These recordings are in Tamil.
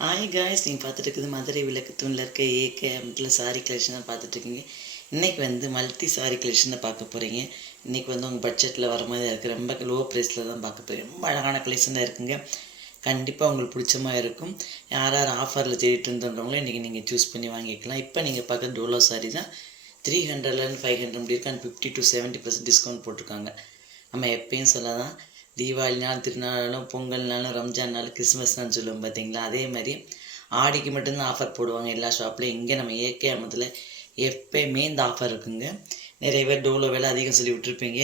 ஹாய் காய்ஸ், நீங்கள் பார்த்துட்டு இருக்குது மதுரை விளக்கு தூணில் இருக்க ஏகே அப்படின்ட்டு சாரி கலெக்ஷன் தான் பார்த்துட்ருக்கீங்க. இன்றைக்கி வந்து மல்டி சாரி கலெக்ஷன் தான் பார்க்க போகிறீங்க. இன்றைக்கி வந்து உங்கள் பட்ஜெட்டில் வர மாதிரி இருக்குது. ரொம்ப லோ ப்ரைஸில் தான் பார்க்க போகிறீங்க. ரொம்ப அழகான கலெக்ஷன் தான் இருக்குங்க. கண்டிப்பாக உங்களுக்கு பிடிச்ச மாதிரி இருக்கும். யார் யார் ஆஃபரில் தேடிட்டு இருந்தவங்களோ இன்றைக்கி நீங்கள் சூஸ் பண்ணி வாங்கிக்கலாம். இப்போ நீங்கள் பார்க்குற டோலோ சாரி தான் 300லேருந்து 500 அப்படி இருக்கு. அண்ட் 50 to 70% டிஸ்கவுண்ட் போட்டிருக்காங்க. நம்ம எப்பயும் சொல்லலாம், தீபாவளினாலும் திருநாளும் பொங்கல்னாலும் ரம்ஜான்னாலும் கிறிஸ்மஸ்னாலும் சொல்லுவோம் பார்த்தீங்களா. அதே மாதிரி ஆடிக்கு மட்டும்தான் ஆஃபர் போடுவாங்க எல்லா ஷாப்லேயும். இங்கே நம்ம ஏகே அமத்தில் எப்போயுமே இந்த ஆஃபர் இருக்குங்க. நிறைய பேர் டோலோ விலை அதிகம் சொல்லி விட்டுருப்பீங்க.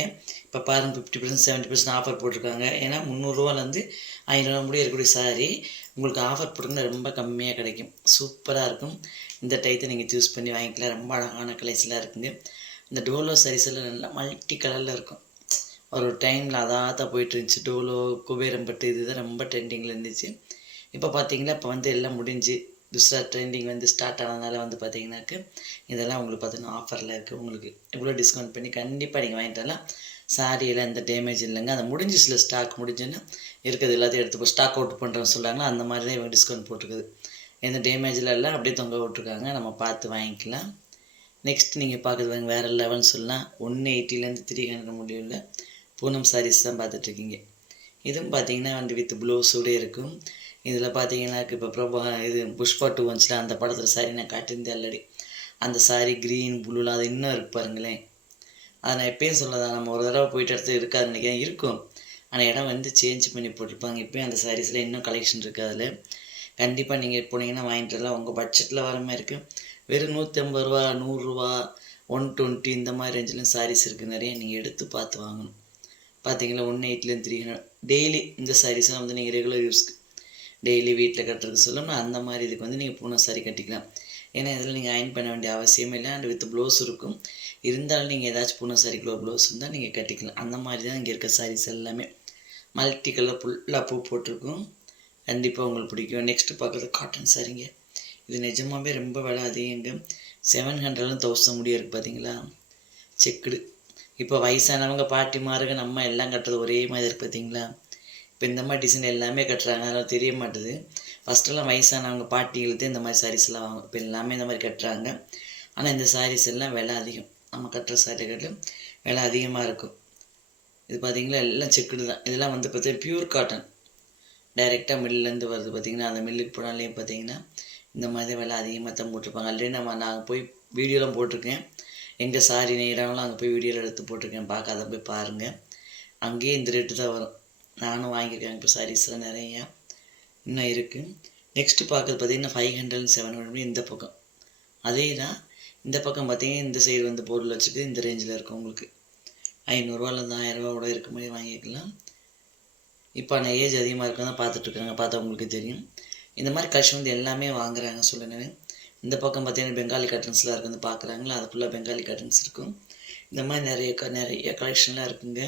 இப்போ பாருங்கள் 50% 70% ஆஃபர் போட்டிருக்காங்க. ஏன்னா 300ரூவாலேருந்து 500 முடிய இருக்கக்கூடிய சாரி உங்களுக்கு ஆஃபர் போட்டிருந்தா ரொம்ப கம்மியாக கிடைக்கும். சூப்பராக இருக்கும். இந்த டைத்தை நீங்கள் சூஸ் பண்ணி வாங்கிக்கலாம். ரொம்ப அழகான கலெக்ஷன்லாம் இருக்குங்க. இந்த டோலோ சாரீஸ் எல்லாம் நல்லா மல்டி கலரில் இருக்கும். ஒரு டைமில் அதான் போயிட்டு இருந்துச்சு. டோலோ குபேரம்பட்டு இதுதான் ரொம்ப ட்ரெண்டிங்கில் இருந்துச்சு. இப்போ பார்த்தீங்கன்னா இப்போ வந்து எல்லாம் முடிஞ்சு துஸ்ரா ட்ரெண்டிங் வந்து ஸ்டார்ட் ஆனதுனால வந்து பார்த்தீங்கன்னாக்கு இதெல்லாம் உங்களுக்கு பார்த்தீங்கன்னா ஆஃபரில் இருக்குது. உங்களுக்கு இவ்வளோ டிஸ்கவுண்ட் பண்ணி கண்டிப்பாக நீங்கள் வாங்கிட்டு வரலாம். சாரியெல்லாம் எந்த டேமேஜ் இல்லைங்க. அதை முடிஞ்சிச்சில் ஸ்டாக் முடிஞ்சுன்னா இருக்கிறது எல்லாத்தையும் எடுத்து ஸ்டாக் அவுட் பண்ணுறோன்னு சொல்கிறாங்களா, அந்த மாதிரி தான் இவங்க டிஸ்கவுண்ட் போட்டிருக்குது. எந்த டேமேஜில் எல்லாம் அப்படியே தொங்க விட்ருக்காங்க. நம்ம பார்த்து வாங்கிக்கலாம். நெக்ஸ்ட் நீங்கள் பார்க்குறது வேறு லெவல்னு சொல்லலாம். 180லேருந்து 300 முடியல பூனம் சாரீஸ் தான் பார்த்துட்ருக்கீங்க. இதுவும் பார்த்தீங்கன்னா வந்து வித் ப்ளவுஸோடு இருக்கும். இதில் பார்த்தீங்கன்னாக்கு இப்போ இது புஷ்பா 2 வந்துச்சுல, அந்த படத்தில் சாரீ நான் காட்டியிருந்தேன் ஆல்ரெடி. அந்த சாரீ க்ரீன் ப்ளூலாம் அது இன்னும் இருக்கு பாருங்களேன். அதை நான் எப்பயும் சொல்லதான், நம்ம ஒரு தடவை போயிட்டு இடத்துல இருக்காது நினைக்கிறேன், இருக்கும். ஆனால் இடம் வந்து சேஞ்ச் பண்ணி போட்டிருப்பாங்க. இப்போயும் அந்த சாரீஸில் இன்னும் கலெக்ஷன் இருக்குது. அதில் கண்டிப்பாக நீங்கள் போனீங்கன்னா வாங்கிட்டு வரலாம். உங்கள் பட்ஜெட்டில் வர மாதிரி இருக்குது. வெறும் 150 ரூபா, 100 ரூபா, 120 இந்த மாதிரி ரேஞ்சிலும் சாரீஸ் இருக்குது நிறைய. நீங்கள் எடுத்து பார்த்து வாங்கணும். பார்த்தீங்களா 180லேருந்து 300 டெய்லி இந்த சாரீஸ்லாம் வந்து நீங்கள் ரெகுலர் யூஸ்க்கு டெய்லி வீட்டில் கட்டுறதுக்கு சொல்லணும்னா அந்த மாதிரி இதுக்கு வந்து நீங்கள் பூனை சாரி கட்டிக்கலாம். ஏன்னா இதில் நீங்கள் அயன் பண்ண வேண்டிய அவசியமே இல்லை. அண்ட் வித் ப்ளவுஸ் இருக்கும். இருந்தாலும் நீங்கள் ஏதாச்சும் பூனை சாரிக்குள்ள ஒரு ப்ளவுஸ் இருந்தால் நீங்கள் கட்டிக்கலாம். அந்த மாதிரி தான் இங்கே இருக்க சாரீஸ் எல்லாமே மல்டி கலர் ஃபுல்லாக பூ போட்டிருக்கும். கண்டிப்பாக உங்களுக்கு பிடிக்கும். நெக்ஸ்ட்டு பார்க்குறது காட்டன் சாரிங்க. இது நிஜமாகவே ரொம்ப விலை அதிகங்க. 700லேருந்து 1000 முடிய இருக்குது பார்த்தீங்களா. செக்குடு இப்போ வயசானவங்க பாட்டிமாருங்க நம்ம எல்லாம் கட்டுறது ஒரே மாதிரி இருக்குது பார்த்தீங்களா. இப்போ இந்த மாதிரி டிசைன் எல்லாமே கட்டுறாங்க, அதனால் தெரிய மாட்டுது. ஃபஸ்ட்டெல்லாம் வயசானவங்க பாட்டிகளுக்கு இந்த மாதிரி சாரீஸ்லாம் வாங்கும். இப்போ எல்லாமே இந்த மாதிரி கட்டுறாங்க. ஆனால் இந்த சாரீஸ் எல்லாம் விலை அதிகம். நம்ம கட்டுற சாரீகளும் விலை அதிகமாக இருக்கும். இது பார்த்திங்களா எல்லாம் செக்குடு தான். இதெல்லாம் வந்து பார்த்தீங்கன்னா பியூர் காட்டன் டைரெக்டாக மில்லேருந்து வருது. பார்த்திங்கன்னா அந்த மில்லுக்கு போனாலே பார்த்திங்கன்னா இந்த மாதிரி விலை அதிகமாக தான் போட்டிருப்பாங்க. ஆல்ரெடி நாங்கள் போய் வீடியோலாம் போட்டிருக்கேன். எங்கள் சாரி நெய்கிறாங்களோ அங்கே போய் வீடியோவில் எடுத்து போட்டிருக்கேன். பார்க்காத போய் பாருங்கள். அங்கேயே இந்த ரேட்டு தான் வரும். நானும் வாங்கியிருக்கேன். இப்போ சாரீஸ்லாம் நிறையா இன்னும் இருக்குது. நெக்ஸ்ட்டு பார்க்குறது பார்த்திங்கன்னா 500 700 இந்த பக்கம் அதே தான். இந்த பக்கம் பார்த்திங்கன்னா இந்த சைடு வந்து பொருள் வச்சுட்டு இந்த ரேஞ்சில் இருக்கும். உங்களுக்கு 500ரூவாலேருந்து 1000 கூட இருக்க மாதிரி வாங்கிக்கலாம். இப்போ நான் ஏஜ் அதிகமாக இருக்குன்னு தான் பார்த்துட்ருக்காங்க. பார்த்தா உங்களுக்கு தெரியும். இந்த மாதிரி கலெக்ஷன் வந்து எல்லாமே வாங்குறாங்க சொல்லுங்கள். இந்த பக்கம் பார்த்தீங்கன்னா பெங்காலி கட்டன்ஸ்லாம் இருக்குது. வந்து பார்க்குறாங்களா, அது ஃபுல்லாக பெங்காலி கட்டன்ஸ் இருக்கும். இந்த மாதிரி நிறைய கலெக்ஷன்லாம் இருக்குங்க.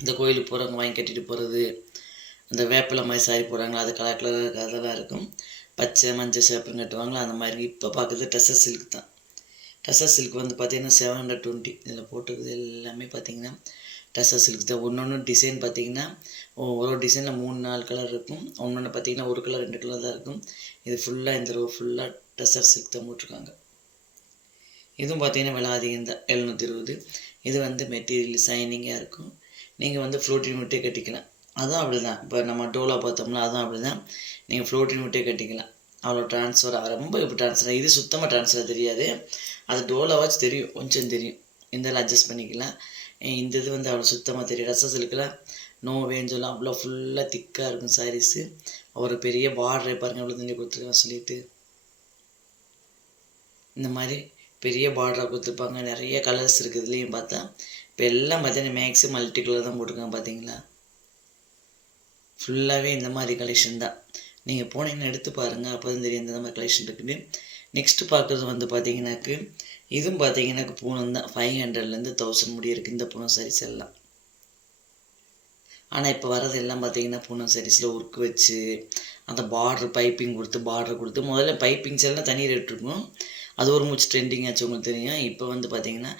இந்த கோயிலுக்கு போகிறவங்க வாங்கி கட்டிட்டு போகிறது, அந்த வேப்பிலை மாதிரி சாரி போடுறாங்களா, அது கலர் கலர் அதெல்லாம் இருக்கும். பச்சை மஞ்சள் சேப்புன்னு கட்டுவாங்களா அந்த மாதிரி. இப்போ பார்க்குறது டசர் சில்க் தான். டசர் சில்க் வந்து பார்த்திங்கன்னா 720. இதில் போட்டுருக்குது எல்லாமே பார்த்திங்கன்னா டசர் சில்க் தான். ஒன்று டிசைன் பார்த்திங்கன்னா ஒரு டிசைனில் 3-4 கலர் இருக்கும். ஒன்று பார்த்திங்கன்னா ஒரு கலர் 2 கலர் தான் இருக்கும். இது ஃபுல்லாக இந்த ரோ ஃபுல்லாக டசர் சில்க் தான் போட்டிருக்காங்க. இதுவும் பார்த்திங்கன்னா விலை அதிகம் தான், 720. இது வந்து மெட்டீரியல் சைனிங்காக இருக்கும். நீங்கள் வந்து ஃப்ளோட்டின் விட்டே கட்டிக்கலாம். அதுவும் அப்படி தான். இப்போ நம்ம டோலா பார்த்தோம்னா அதுவும் அப்படி தான். நீங்கள் ஃப்ளோட்டின் விட்டே கட்டிக்கலாம். அவ்வளோ ட்ரான்ஸ்ஃபர் ரொம்ப இப்போ ட்ரான்ஸ்ஃபர். இது சுத்தமாக ட்ரான்ஸ்ஃபர் தெரியாது. அது டோலாவாச்சும் தெரியும், கொஞ்சம் தெரியும். இந்த அட்ஜஸ்ட் பண்ணிக்கலாம். இந்த இது வந்து அவ்வளோ சுத்தமாக தெரியும். டசர் சில்கில் நோவேன்னு சொல்லலாம். அவ்வளோ ஃபுல்லாக திக்காக இருக்கும் சாரீஸு. ஒரு பெரிய பார்டரை பாருங்கள் எவ்வளோ தண்ணி கொடுத்துருக்கான்னு சொல்லிட்டு. இந்த மாதிரி பெரிய பார்டராக கொடுத்துருப்பாங்க. நிறைய கலர்ஸ் இருக்குது இதுலேயும் பார்த்தா. இப்போ எல்லாம் பார்த்தீங்கன்னா மேக்ஸிமம் மல்டி கலர் தான் போட்டிருக்காங்க பார்த்தீங்களா. ஃபுல்லாகவே இந்த மாதிரி கலெக்ஷன் தான். நீங்கள் போனீங்கன்னா எடுத்து பாருங்கள், அப்போ தான் தெரியும் இந்த மாதிரி கலெக்ஷன் இருக்குது. நெக்ஸ்ட்டு பார்க்குறது வந்து பார்த்தீங்கன்னாக்கு இதுவும் பார்த்தீங்கன்னாக்கு பூனம் தான். 500லேருந்து 1000 முடிய இருக்குது இந்த பூனம் சாரீஸ் எல்லாம். ஆனால் இப்போ வரது எல்லாம் பார்த்தீங்கன்னா பூனம் சாரீஸில் ஒர்க் வச்சு அந்த பைப்பிங் கொடுத்து முதல்ல பைப்பிங்ஸ் எல்லாம் தனி ரேட் இருக்கும். அது ஒரு மூச்சு ட்ரெண்டிங் ஆச்சு, உங்களுக்கு தெரியும். இப்போ வந்து பார்த்திங்கன்னா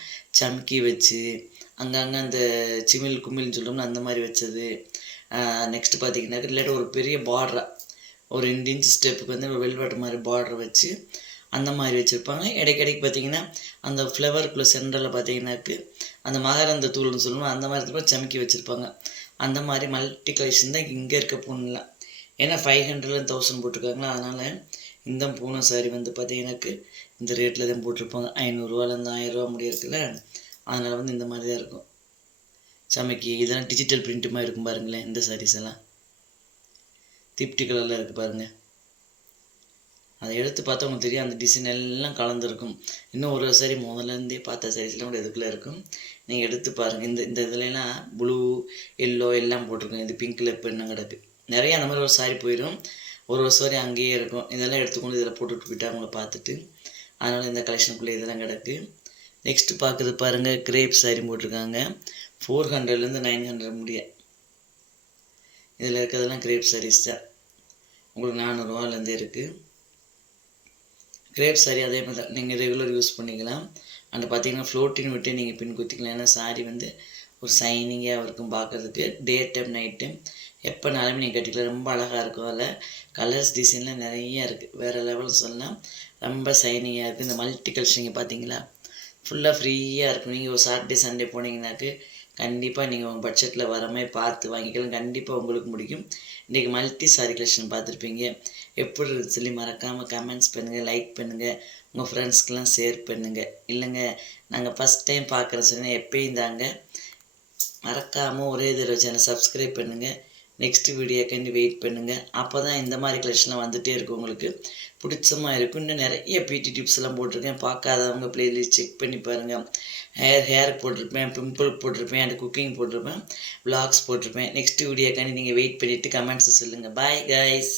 சம்கி வச்சு அங்கங்கே அந்த சிமில் குமில்னு சொல்கிறோம்னா அந்த மாதிரி வச்சது. நெக்ஸ்ட்டு பார்த்திங்கன்னாக்க இல்லாட்டி ஒரு பெரிய பார்டராக ஒரு 2 இன்ச் ஸ்டெப்புக்கு வந்து ஒரு வெல்வெட் மாதிரி பார்டர் வச்சு அந்த மாதிரி வச்சுருப்பாங்க. இடைக்கிடைக்கு பார்த்தீங்கன்னா அந்த ஃப்ளவருக்குள்ளே சென்டரில் பார்த்தீங்கன்னாக்கு அந்த மகரந்த தூள்னு சொல்லுவோம், அந்த மாதிரி கூட சமைக்கி வச்சுருப்பாங்க. அந்த மாதிரி மல்டி கலெக்ஷன் தான் இங்கே இருக்க பூனெலாம். ஏன்னா 500 1000 போட்டிருக்காங்களா, அதனால் இந்த பூனை சாரி வந்து பார்த்தீங்கன்னாக்கு இந்த ரேட்டில் தான் போட்டிருப்பாங்க. 500ரூவாலேருந்து 1000ரூவா முடிய இருக்குல்ல, அதனால் வந்து இந்த மாதிரி தான் இருக்கும் சமைக்கி. இதெல்லாம் டிஜிட்டல் பிரிண்ட்டு மாதிரி இருக்கும் பாருங்களேன். இந்த சாரீஸ் எல்லாம் திப்டி கலரில் இருக்குது பாருங்கள். அதை எடுத்து பார்த்தா உங்களுக்கு தெரியும், அந்த டிசைன் எல்லாம் கலந்துருக்கும். இன்னும் ஒரு சாரி முதல்லேருந்தே பார்த்த சாரீஸ்லாம் கூட இதுக்குள்ளே இருக்கும். நீங்கள் எடுத்து பாருங்கள். இந்த இந்த இதுலலாம் ப்ளூ எல்லோ எல்லாம் போட்டிருக்கும். இது பிங்க்கில் இப்போ என்ன கிடக்கு நிறைய அந்த மாதிரி ஒரு சாரி போயிடும். ஒரு சாரி அங்கேயே இருக்கும். இதெல்லாம் எடுத்துக்கொண்டு இதில் போட்டுவிட்டு போயிட்டு அவங்கள பார்த்துட்டு, அதனால் இந்த கலெக்ஷனுக்குள்ளே இதெல்லாம் கிடக்கு. நெக்ஸ்ட்டு பார்க்குறது பாருங்கள், கிரேப் சாரி போட்டிருக்காங்க. 400லேருந்து 900 முடிய இதில் இருக்கிறதெல்லாம் கிரேப் சாரீஸ் தான். உங்களுக்கு 400ரூவாலேருந்தே இருக்குது. கிரேப் சாரி அதே மாதிரி தான், நீங்கள் ரெகுலர் யூஸ் பண்ணிக்கலாம். அண்ட் பார்த்தீங்கன்னா ஃப்ளோட்டின் விட்டு நீங்கள் பின் குத்திக்கலாம். ஏன்னா சாரி வந்து ஒரு ஷைனிங்காக இருக்கும் பார்க்குறதுக்கு. டே டைம் நைட் டைம் எப்போனாலுமே நீங்கள் கட்டிக்கலாம். ரொம்ப அழகாக இருக்கும். அதில் கலர்ஸ் டிசைன்லாம் நிறையா இருக்குது. வேறு லெவல் சொல்லலாம். ரொம்ப ஷைனிங்காக இருக்குது. இந்த மல்டி கலர்ஸ் நீங்கள் பார்த்தீங்களா ஃபுல்லாக ஃப்ரீயாக இருக்கும். நீங்கள் ஒரு சாட்டர்டே சண்டே போனீங்கன்னாக்கு கண்டிப்பாக நீங்கள் உங்கள் பட்ஜெட்டில் வர மாதிரி பார்த்து வாங்கிக்கலாம். கண்டிப்பாக உங்களுக்கு முடியும். இன்றைக்கி மல்டி சாரி கலெக்ஷன் பார்த்துருப்பீங்க. எப்படி இருக்குன்னு சொல்லி மறக்காமல் கமெண்ட்ஸ் பண்ணுங்கள், லைக் பண்ணுங்கள், உங்கள் ஃப்ரெண்ட்ஸ்க்கெலாம் ஷேர் பண்ணுங்கள். இல்லைங்க நாங்கள் ஃபஸ்ட் டைம் பார்க்குறோம் சொன்னால் எப்பயும் தாங்க, மறக்காமல் ஒரே தடவை சேனல் சப்ஸ்கிரைப் பண்ணுங்கள். நெக்ஸ்ட் வீடியோக்காண்டி வெயிட் பண்ணுங்கள். அப்போ தான் இந்த மாதிரி கலெக்ஷன்லாம் வந்துகிட்டே இருக்கும். உங்களுக்கு பிடிச்சமாக இருக்கும். இன்னும் நிறைய பிடி டிப்ஸ்லாம் போட்டிருக்கேன். பார்க்காதவங்க ப்ளேலிஸ்ட் செக் பண்ணி பாருங்கள். ஹேருக்கு போட்டிருப்பேன், பிம்பிள் போட்டிருப்பேன், அண்ட் குக்கிங் போட்டிருப்பேன், விளாக்ஸ் போட்டிருப்பேன். நெக்ஸ்ட் வீடியோக்காண்டி நீங்கள் வெயிட் பண்ணிவிட்டு கமெண்ட்ஸை சொல்லுங்கள். Bye guys.